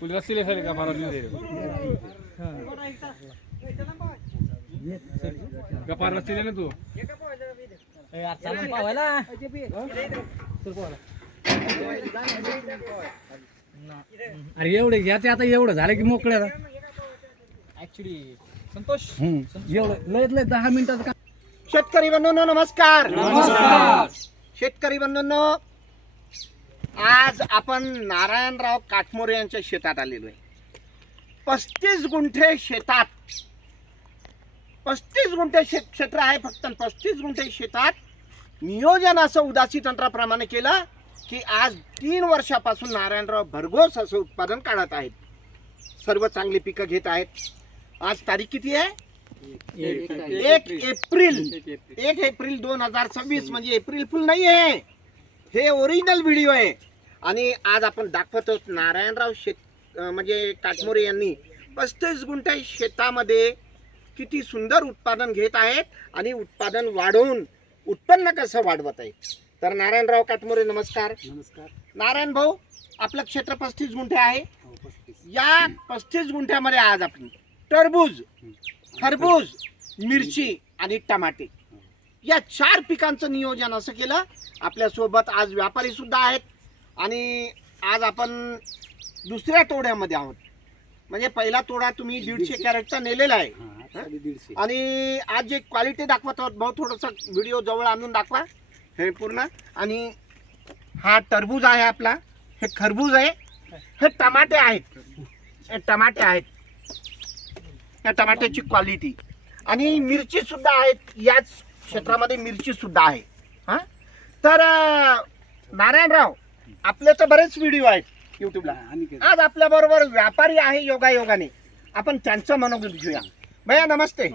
तुला रस्सी सारी का फार दे गपार रस्सी दे ना तू यार चालून पावायला अरे एवढे याचे आता एवढं झालं की मोकळे ऍक्च्युली संतोष एवढं लय 10 मिनिटाचं काम. शेतकरी बंधूंनो नमस्कार. नमस्कार. शेतकरी बंधूंनो, आज आपण नारायणराव काटमोरे यांच्या शेतात आलेलो आहे. 35 गुंठे शेतात, 35 गुंठे क्षेत्र आहे फक्त. 35 गुंठे शेतात नियोजन असं उदासी तंत्राप्रमाणे केलं की आज 3 वर्षापासून नारायणराव भरघोस असं उत्पादन काढत आहेत. सर्व चांगली पिकं घेत आहेत. आज तारीख किती आहे? 1 एप्रिल 2026. म्हणजे एप्रिल फुल नाही आहे, हे ओरिजिनल व्हिडिओ आहे. आणि आज आपण दाखवतो नारायणराव म्हणजे काटमोरे यांनी 35 गुंठे शेतामध्ये किती सुंदर उत्पादन घेत आहेत आणि उत्पादन वाढवून उत्पन्न कसं वाढवत आहे. तर नारायणराव काटमोरे नमस्कार. नमस्कार. नारायण भाऊ, आपलं क्षेत्र 35 गुंठे आहे. या 35 गुंठ्यामध्ये आज आपण टरबूज, खरबूज, मिरची आणि टमाटे या 4 पिकांचं नियोजन असं केलं. आपल्यासोबत आज व्यापारी सुद्धा आहेत आणि आज आपण दुसऱ्या तोड्यामध्ये आहोत. म्हणजे पहिला तोडा तुम्ही 150 कॅरेटचा नेलेला आहे आणि आज जे क्वालिटी दाखवत आहोत भाऊ, थोडंसं व्हिडिओ जवळ आणून दाखवा हे पूर्ण. आणि हा टरबूज आहे आपला, हे खरबूज आहे, हे टमाटे आहेत, हे टमाटे आहेत, या टमाट्याची क्वालिटी. आणि मिरची सुद्धा आहेत, याच क्षेत्रामध्ये मिरची सुद्धा आहे. हां, तर नारायणराव, आपले तर बरेच व्हिडिओ आहेत यूट्यूबला. आज आपल्या बरोबर व्यापारी आहे योगायोगाने, आपण त्यांचं मनोगत घेऊया. भैया नमस्ते.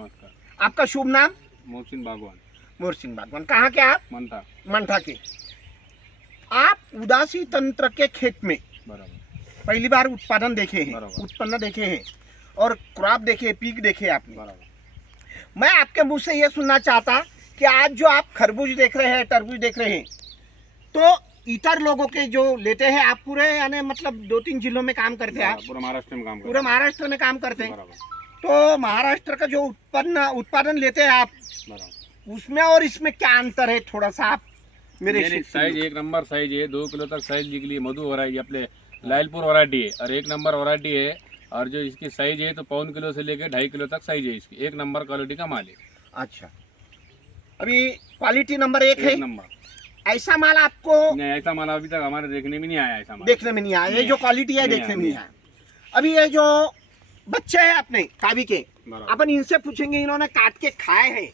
आपका शुभ नाम? मोहसिन बागवान. मोहसिन बागवान. कहाँ के आप? मनता. मंठा के. आप उदासी तंत्र के खेत में बराबर पहली बार उत्पादन देखे हैं, उत्पन्न देखे हैं और क्रॉप देखे, पीक देखे आपने. बराबर. मैं आपके मुंह से ये सुनना चाहता कि आज जो आप खरबूज देख रहे हैं, तरबूज देख रहे हैं, तो इतर लोगों के जो लेते हैं, आप पूरे यानी मतलब 2-3 जिलों में काम करते हैं आप? पूरा महाराष्ट्र में काम पूरे महाराष्ट्र में काम करते हैं. बराबर. तो महाराष्ट्र का जो उत्पादन लेते हैं आप, बराबर. उसमें और इसमें क्या अंतर है, थोड़ा सा आप मेरे साइज 1 नंबर साइज है. 2 किलो तक साइज निकली. मधु वरायटी अपने लायलपुर वरायटी है और 1 नंबर वरायटी है. और जो इसकी साइज है तो 1.25 किलो से लेकर 2.5 किलो तक साइज है इसकी. 1 नंबर क्वालिटी का माल है. अच्छा, अभी क्वालिटी नंबर 1 है. 1 नंबर. ऐसा माल आपको नहीं, ऐसा माल अभी तक हमारे देखने में नहीं आया. ऐसा माल देखने में नहीं आया. ये जो क्वालिटी है देखने में नहीं आया. अभी ये जो बच्चे हैं अपने कावी के, बराबर. आपण इनसे पूछेंगे, इन्होंने काट के खाए हैं.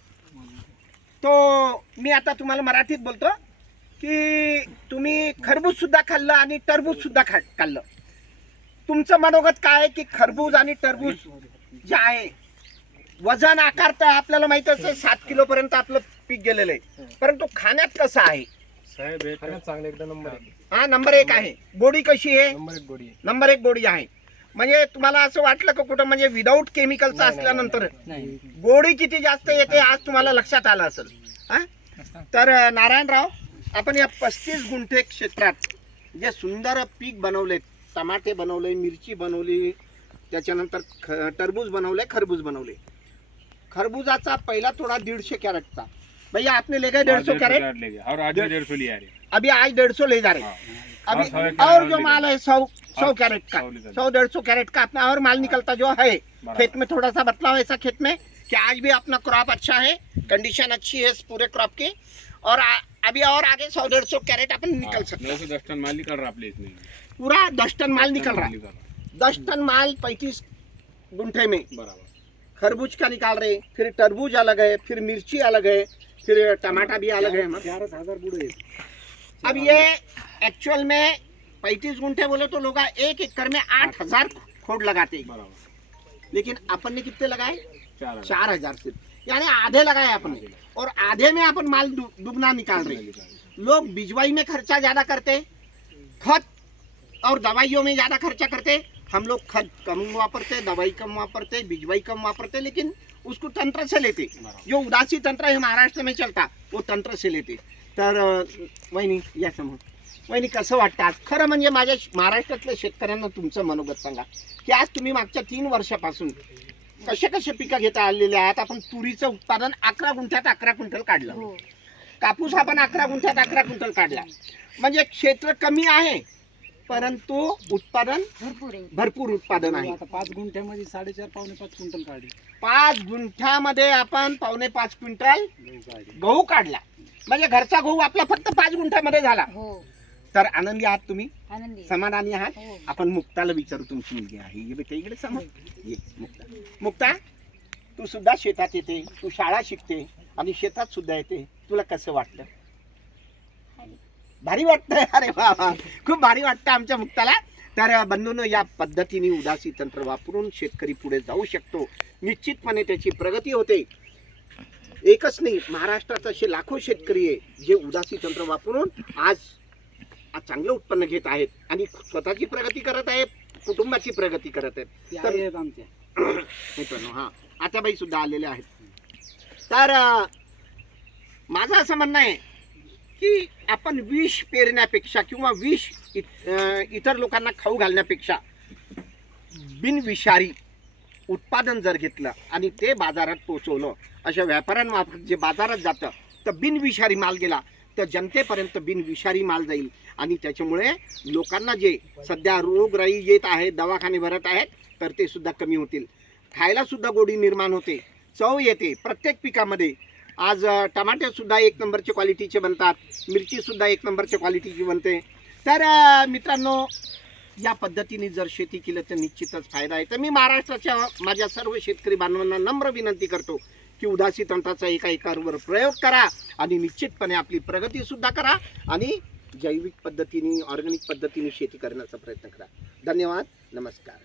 तो मी आता तुम्हाला मराठीत बोलतो की तुम्ही खरबूज सुद्धा खाल्लं आणि टरबूज सुद्धा खाल्लं. तुमचं मनोगत काय आहे की खरबूज आणि टरबूज जे आहे वजन आकार तर आपल्याला माहितच आहे 7 किलो पर्यंत आपलं पीक गेलेलं आहे, परंतु खाण्यात कसं आहे? चांगलं एकदम नंबर 1. हा, नंबर 1 आहे. गोडी कशी आहे? नंबर 1 गोडी आहे. नंबर 1 गोडी आहे. म्हणजे तुम्हाला असं वाटलं का कुठं म्हणजे विदाऊट केमिकलचं असल्यानंतर गोडी किती जास्त येते आज तुम्हाला लक्षात आलं असेल. हा, तर नारायणराव, आपण या 35 गुंठे क्षेत्रात जे सुंदर पीक बनवले, टमाटे बनवले, मिरची बनवली, त्याच्यानंतर टरबूज बनवले, खरबूज बनवले. खरबूजाचा पहिला तोडा 150 कैरेट. भैया आपने ले गए 150 कैरेट और आज भी 150 लिया है. अभी आज 150 ले जा रहे हैं. अभी और जो माल है 100 कैरेट का, 100-150 कैरेट का अपना और माल निकलता जो है खेत में. थोड़ा सा बतलाव ऐसा खेत में कि आज भी अपना क्रॉप अच्छा है, कंडीशन अच्छी है पूरे क्रॉप की, और अभी और आगे 100-150 कैरेट अपन निकल सकते हैं. 10 टन माल निकल रहा अपने इसमें. पूरा 10 टन माल निकल रहा है. 10 टन माल 35 गुंठे में. बराबर. खरबूज का निकाल रहे, फिर तरबूज अलग है, फिर मिर्ची अलग है, फिर टमाटा भी अलग है. 4000 बुड़े. अब ये एक्चुअल में 35 गुंठे बोले तो लोग 1 एकड़ में 8000 खोड लगाते हैं, लेकिन अपन ने कितने लगाए? 4000 सिर्फ, यानी आधे लगाए अपन ने, और आधे में अपन माल दुगना निकाल रहे. लोग बिजवाई में खर्चा ज्यादा करते, खत और दवाइयों में ज्यादा खर्चा करते. हम लोग खत कम वापरते, दवाई कम वापरते, बिजवाई कम वापरते, लेकिन उसको तंत्र से लेते. जो उदासी तंत्र है महाराष्ट्र में चलता, वो तंत्र से लेते. तर वहिनी या समोर वहिनी कसं वाटतं आज खरं म्हणजे माझ्या महाराष्ट्रातल्या शेतकऱ्यांना तुमचं मनोगत सांगा की आज तुम्ही मागच्या 3 वर्षापासून कसे कसे पिकं घेता आलेले आहात. आपण तुरीचं उत्पादन 11 गुंठ्यात 11 क्विंटल काढलं, हो कापूस आपण 11 गुंठ्यात 11 क्विंटल काढला. म्हणजे क्षेत्र कमी आहे परंतु उत्पादन भरपूर आहे. भरपूर उत्पादन आहे. आता 5 गुंठ्यामध्ये 4.5 पावणे 5 क्विंटल काढले 5 गुंठ्यामध्ये आपण 4.5 क्विंटल गहू काढला. म्हणजे घरचा गहू आपला फक्त 5 गुंठ्यामध्ये झाला. हो तर आनंदी आहात तुम्ही, आनंदी समाधानी आहात. हो आपण मुक्ताला विचारू, तुमची मुलगी आहे ये बेटा इकडे समोर ये. मुक्ता, मुक्ता तू सुद्धा शेतात येते, तू शाळा शिकते आणि शेतात सुद्धा येते. तुला कसं वाटतं? भारी वाटतंय. अरे वा वा, खूप भारी वाटतं आमच्या मुक्ताला. तर बंधूंनो, या पद्धतीने उदासी तंत्र वापरून शेतकरी पुढे जाऊ शकतो. निश्चितपणे त्याची प्रगती होते. एकच नाही, महाराष्ट्रात असे लाखो शेतकरी आहे जे उदासी तंत्र वापरून आज चांगलं उत्पन्न घेत आहेत आणि स्वतःची प्रगती करत आहेत, कुटुंबाची प्रगती करत आहेत. तर मित्रांनो, हा आत्याबाई सुद्धा आलेले आहेत. तर माझं असं म्हणणं आहे की आपण विष पेरण्यापेक्षा किंवा विष इतर लोकांना खाऊ घालण्यापेक्षा बिनविषारी उत्पादन जर घेतलं आणि ते बाजारात पोचवलं, अशा व्यापाऱ्यांमार्फत जे बाजारात जातं तर बिनविषारी माल गेला तर जनतेपर्यंत बिनविषारी माल जाईल आणि त्याच्यामुळे लोकांना जे सध्या रोगराई येत आहे, दवाखाने भरत आहेत, तर ते सुद्धा कमी होतील. खायला सुद्धा गोडी निर्माण होते, चव येते प्रत्येक पिकामध्ये. आज टमाटे सुद्धा 1 नंबरचे क्वालिटीचे बनतात, मिरची सुद्धा 1 नंबरच्या क्वालिटीची बनते. तर मित्रांनो, या पद्धतीने जर शेती केलं तर निश्चितच फायदा आहे. तर मी महाराष्ट्राच्या माझ्या सर्व शेतकरी बांधवांना नम्र विनंती करतो की उदासी तंत्राचा एका एकावर प्रयोग करा आणि निश्चितपणे आपली प्रगती सुद्धा करा आणि जैविक पद्धतीने, ऑर्गॅनिक पद्धतीने शेती करण्याचा प्रयत्न करा. धन्यवाद, नमस्कार.